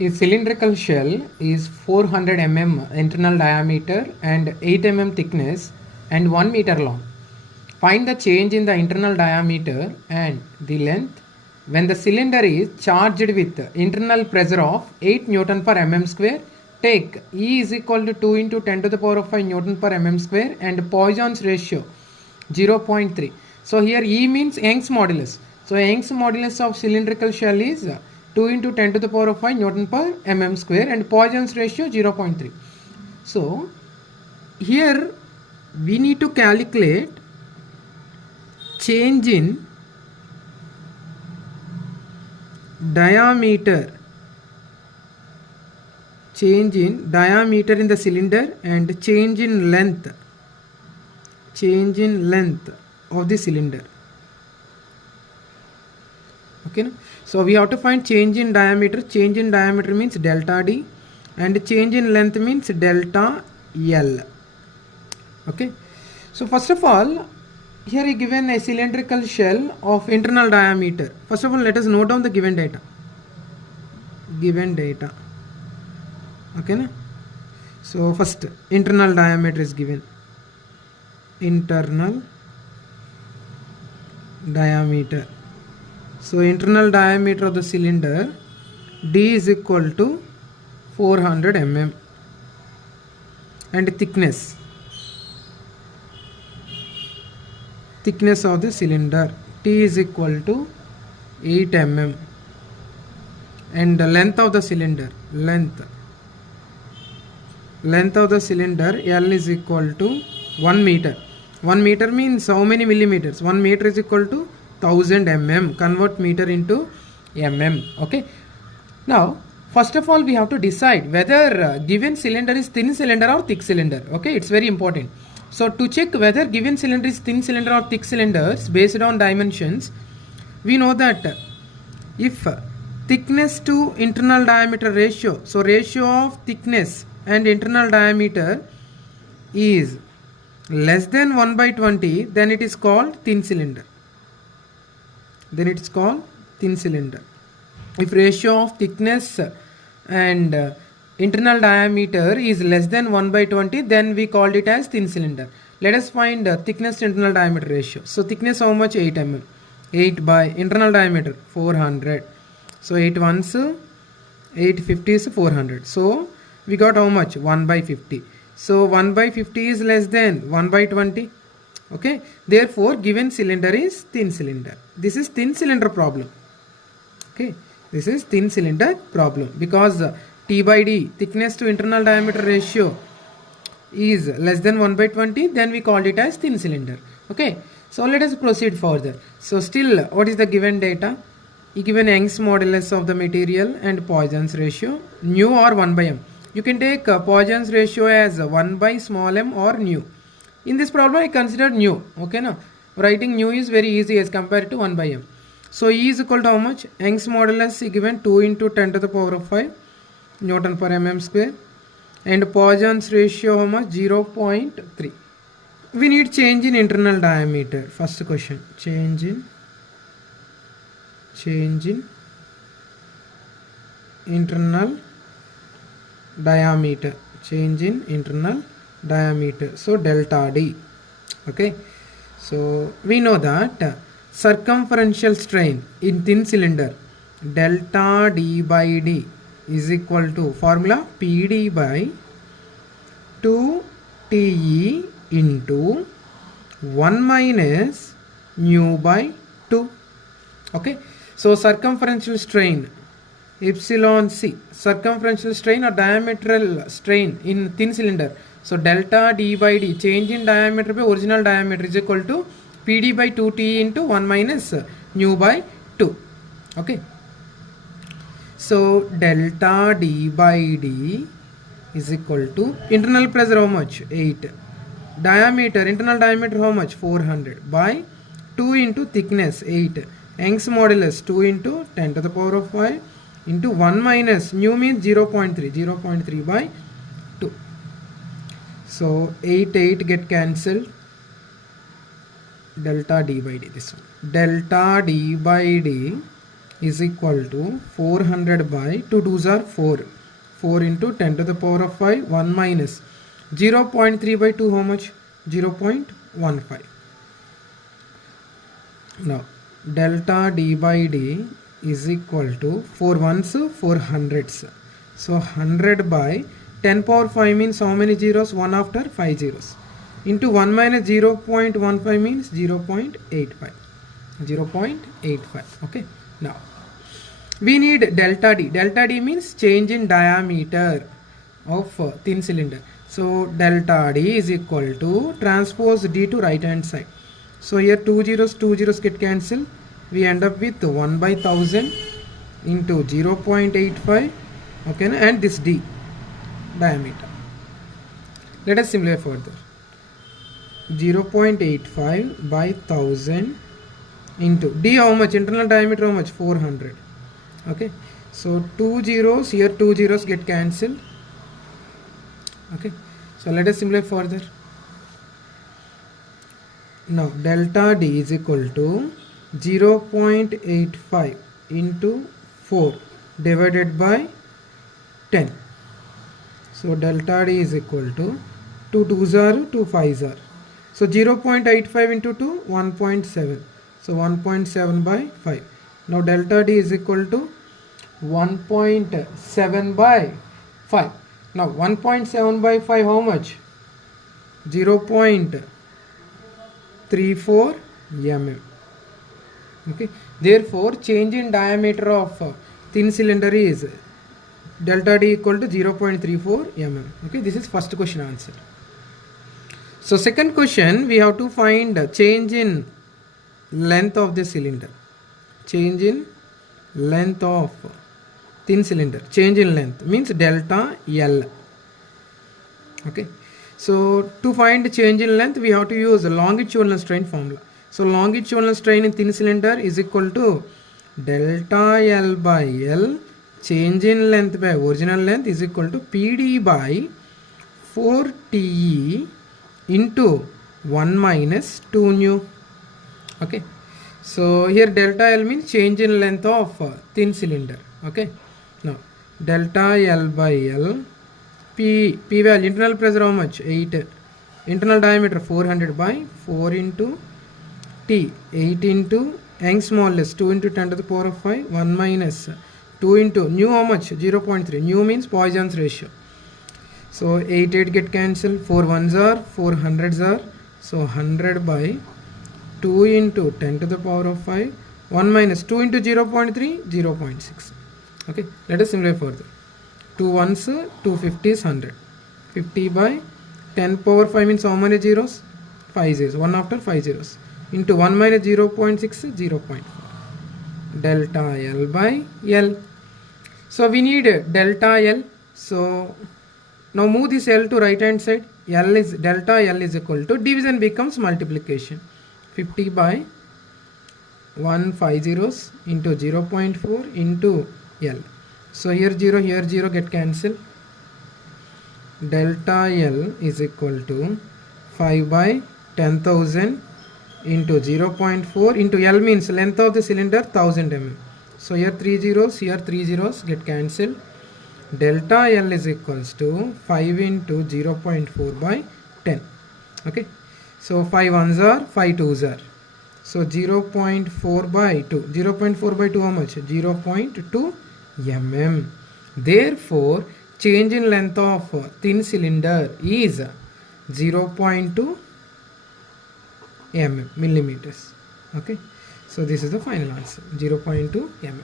A cylindrical shell is 400 mm internal diameter and 8 mm thickness and 1 meter long. Find the change in the internal diameter and the length when the cylinder is charged with internal pressure of 8 Newton per mm square. Take E is equal to 2 into 10 to the power of 5 Newton per mm square and Poisson's ratio 0.3. So here E means Young's modulus. So Young's modulus of cylindrical shell is 2 into 10 to the power of 5 Newton per mm square and Poisson's ratio 0.3. So here we need to calculate change in diameter in the cylinder and change in length of the cylinder. Okay, so we have to find change in diameter. Change in diameter means delta D and change in length means delta L. Okay, so first of all, here is given a cylindrical shell of internal diameter. First of all, let us note down the given data. Okay, na? So first internal diameter is given. Internal diameter. So internal diameter of the cylinder D is equal to 400 mm and thickness of the cylinder T is equal to 8 mm and the length of the cylinder length of the cylinder L is equal to 1 meter. 1 meter means how many millimeters? 1 meter is equal to 1000 mm. Convert meter into mm. Okay, now first of all we have to decide whether given cylinder is thin cylinder or thick cylinder. Okay, it's very important. So to check whether given cylinder is thin cylinder or thick cylinders based on dimensions, we know that if thickness to internal diameter ratio, so ratio of thickness and internal diameter is less than 1 by 20, then it is called thin cylinder. If ratio of thickness and internal diameter is less than 1 by 20, then we called it as thin cylinder. Let us find thickness to internal diameter ratio. So thickness how much? 8 mm. 8 by internal diameter 400. So 8 ones 850 is 400. So we got how much? 1 by 50. So 1 by 50 is less than 1 by 20. Okay, therefore given cylinder is thin cylinder. This is thin cylinder problem. Okay, this is thin cylinder problem because T by D, thickness to internal diameter ratio, is less than 1 by 20, then we called it as thin cylinder. Okay, so let us proceed further. So still, what is the given data? Given Young's modulus of the material and Poisson's ratio, nu or 1 by m. You can take Poisson's ratio as 1 by small m or nu. In this problem, I considered nu. Okay, now writing nu is very easy as compared to 1 by m. So E is equal to how much? Young's modulus is given 2 into 10 to the power of 5 Newton per mm square and Poisson's ratio how much? 0.3. We need change in internal diameter. First question, change in internal diameter. So delta D. Okay, so we know that circumferential strain in thin cylinder delta D by D is equal to formula PD by 2 TE into 1 minus nu by 2. Okay, so circumferential strain epsilon C, circumferential strain or diametral strain in thin cylinder. So delta D by D, change in diameter by original diameter, is equal to PD by 2T into 1 minus nu by 2. Okay, so delta D by D is equal to internal pressure how much? 8. Diameter, internal diameter how much? 400 by 2 into thickness 8. Young's modulus 2 into 10 to the power of 5 into 1 minus nu means 0.3 by 2. So 8 get cancelled. Delta D by D, this one. Delta D by D is equal to 400 by 2 2s are 4. 4 into 10 to the power of 5, 1 minus 0.3 by 2, how much? 0.15. Now delta d by d is equal to 4 ones 4 hundreds. So 100 by 10 power 5 means how many zeros? 1 after 5 zeros. Into 1 minus 0.15 means 0.85. 0.85. Okay. Now we need delta d. Delta d means change in diameter of thin cylinder. So delta d is equal to transpose d to right hand side. So here two zeros get cancelled. We end up with 1 by 1000 into 0.85. Okay, and this d diameter. Let us simplify further. 0.85 by 1000 into d, how much? Internal diameter how much? 400. Okay, so two zeros here, two zeros get cancelled. Okay, so let us simplify further. Now delta d is equal to 0.85 into 4 divided by 10. So delta d is equal to 2 2s are 2 5s are. So 0.85 into 2, 1.7. So 1.7 by 5. Now delta d is equal to 1.7 by 5. Now 1.7 by 5 how much? 0.34 mm. Okay. Therefore change in diameter of thin cylinder is delta d equal to 0.34 mm. Okay. This is first question answer. So second question, we have to find change in length of the cylinder. Change in length of thin cylinder. Change in length means delta L. Okay. So to find change in length, we have to use a longitudinal strain formula. So longitudinal strain in thin cylinder is equal to delta L by L. Change in length by original length is equal to PD by 4TE into 1 minus 2 nu. Okay. So here delta L means change in length of thin cylinder. Okay. Now delta L by L, P value, internal pressure how much? 8. Internal diameter 400 by 4 into T, 8 into Young's modulus 2 into 10 to the power of 5, 1 minus 2 into nu how much? 0.3. Nu means Poisson's ratio. So 8 get cancelled, 4 ones are, 4 hundreds are. So 100 by 2 into 10 to the power of 5, 1 minus 2 into 0.3, 0.6. Okay, let us simplify further. 2 ones, 250 is 100. 50 by 10 power 5 means how many zeros? 5 zeros, 1 after 5 zeros. Into 1 minus 0.6, 0.4. Delta L by L. So we need delta L. So now move this L to right hand side. Delta L is equal to division becomes multiplication. 50 by 1 5 zeros into 0.4 into L. So here 0 get cancelled. Delta L is equal to 5 by 10,000 into 0.4 into L means length of the cylinder 1000 mm. So here 3 zeros get cancelled. Delta L is equals to 5 into 0.4 by 10. Okay. So 5 ones are, 5 twos are. So 0.4 by 2. 0.4 by 2 how much? 0.2 mm. Therefore, change in length of thin cylinder is 0.2 millimeters. Okay. So this is the final answer, 0.2 mm.